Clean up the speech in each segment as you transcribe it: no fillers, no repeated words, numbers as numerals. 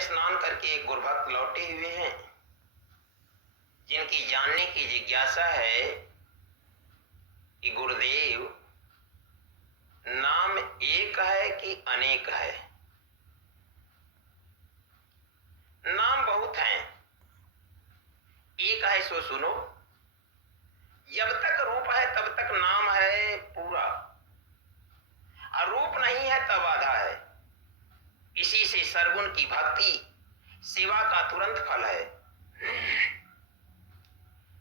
से स्नान करके एक गुरुभक्त लौटे हुए हैं, जिनकी जानने की जिज्ञासा है कि गुरुदेव, नाम एक है कि अनेक है? नाम बहुत हैं, एक है सो सुनो। जब तक रूप है तब तक नाम है पूरा, और रूप नहीं है तब आधा है। इसी से सरगुण की भक्ति सेवा का तुरंत फल है।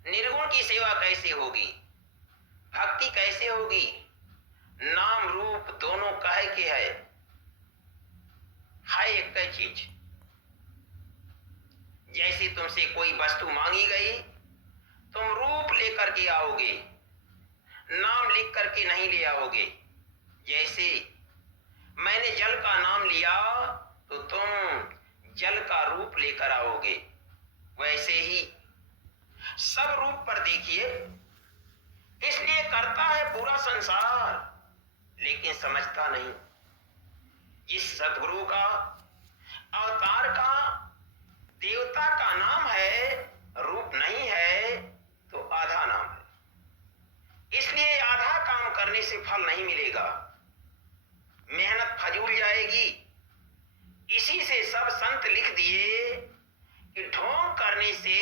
निर्गुण की सेवा कैसे होगी, भक्ति कैसे होगी? नाम रूप दोनों कहे के है एक ही चीज। जैसे तुमसे कोई वस्तु मांगी गई, तुम रूप लेकर के आओगे, नाम लिख करके नहीं ले आओगे। जैसे मैंने जल का नाम लिया तो तुम जल का रूप लेकर आओगे, वैसे ही सब रूप पर देखिए। इसलिए करता है पूरा संसार, लेकिन समझता नहीं। जिस सद्गुरु का, अवतार का, देवता का नाम है, रूप नहीं है तो आधा नाम है। इसलिए आधा काम करने से फल नहीं मिलेगा, मेहनत फजूल जाएगी। इसी से सब संत लिख दिए कि ढोंग करने से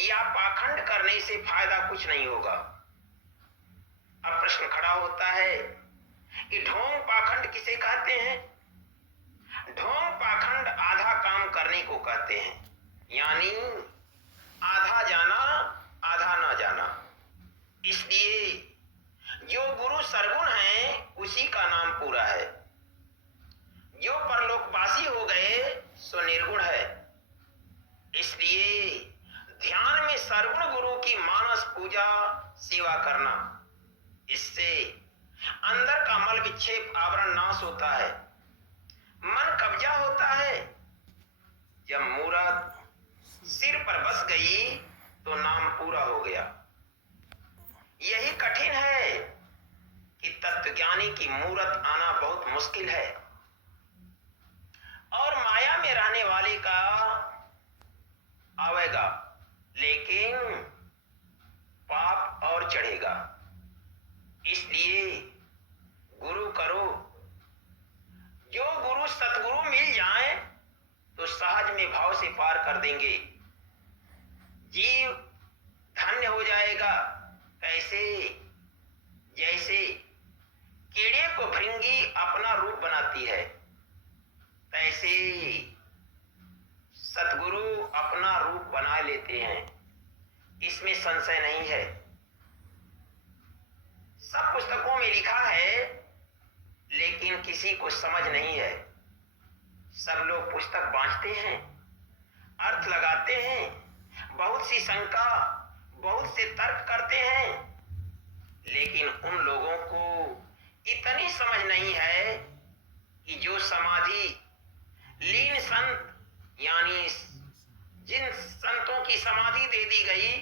या पाखंड करने से फायदा कुछ नहीं होगा। अब प्रश्न खड़ा होता है कि ढोंग पाखंड किसे कहते हैं? ढोंग पाखंड आधा काम करने को कहते हैं, यानी आधा जाना आधा ना जाना। इसलिए जो गुरु सरगुण है उसी का नाम पूरा है। जो परलोकवासी हो गए सो निर्गुण है। इसलिए ध्यान में सरगुण गुरु की मानस पूजा सेवा करना, इससे अंदर का मल विक्षेप आवरण नाश होता है, मन कब्जा होता है। जब मूरत सिर पर बस गई तो नाम पूरा हो गया। यही कठिन है कि तत्वज्ञानी की मूरत आना बहुत मुश्किल है, और माया में रहने वाले का आवेगा, लेकिन पाप और चढ़ेगा। इसलिए गुरु करो। जो गुरु सतगुरु मिल जाए तो सहज में भाव से पार कर देंगे, जीव धन्य हो जाएगा। कैसे? जैसे कीड़े को भृंगी अपना रूप बनाती है, तैसे सतगुरु अपना रूप बना लेते हैं, इसमें संशय नहीं है। सब पुस्तकों में लिखा है, लेकिन किसी को समझ नहीं है। सब लोग पुस्तक बांटते हैं, अर्थ लगाते हैं, बहुत सी शंका, बहुत से तर्क करते हैं, लेकिन उन लोगों को इतनी समझ नहीं है कि जो समाधि लीन संत, यानी जिन संतों की समाधि दे दी गई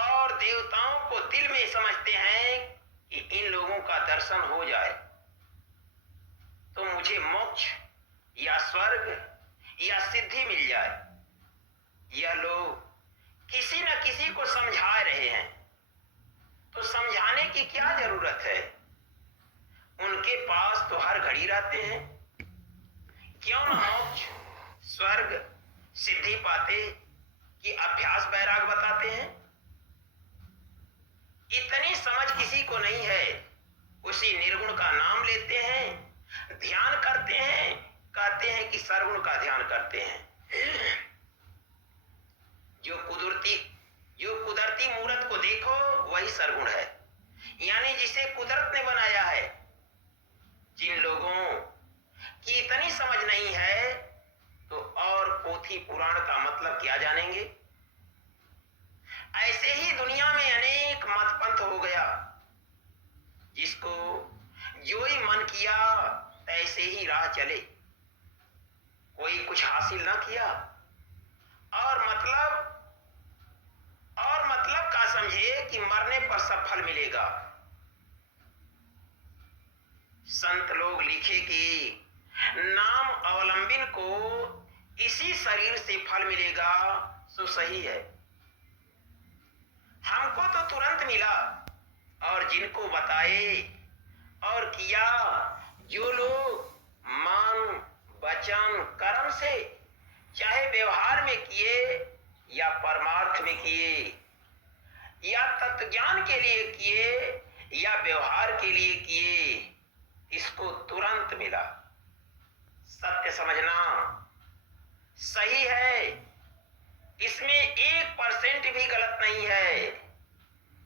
और देवताओं को दिल में समझते हैं कि इन लोगों का दर्शन हो जाए तो मुझे मोक्ष या स्वर्ग या सिद्धि मिल जाए। यह लोग किसी न किसी को समझा रहे हैं, तो समझाने की क्या जरूरत है? उनके पास तो हर घड़ी रहते हैं। क्यों न मोक्ष, स्वर्ग, सिद्धि पाते कि अभ्यास वैराग बताते हैं? इतनी समझ किसी को नहीं है। उसी निर्गुण का नाम लेते हैं, ध्यान करते हैं, कहते हैं कि सरगुण का ध्यान करते हैं। जो कुदरती मूरत को देखो वही सरगुण है, यानी जिसे कुदरत ने बनाया है। जिन लोगों की इतनी समझ नहीं है तो और पोथी पुराण का मतलब क्या जानेंगे? ऐसे ही दुनिया में अनेक मतपंथ हो गया। जिसको जो ही मन किया ऐसे ही राह चले, कोई कुछ हासिल ना किया और मतलब का समझे कि मरने पर सब फल मिलेगा। संत लोग लिखे कि नाम अवलंबिन को इसी शरीर से फल मिलेगा, सो सही है। हमको तो तुरंत मिला, और जिनको बताए और किया, जो लोग मान वचन कर्म से, चाहे व्यवहार में किए या परमार्थ में किए, या तत्व ज्ञान के लिए किए या व्यवहार के लिए किए, इसको तुरंत मिला। सत्य समझना सही है, इसमें 1% भी गलत नहीं है।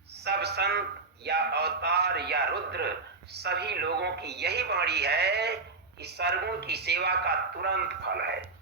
सब संत या अवतार या रुद्र सभी लोगों की यही वाणी है कि सरगुण की सेवा का तुरंत फल है।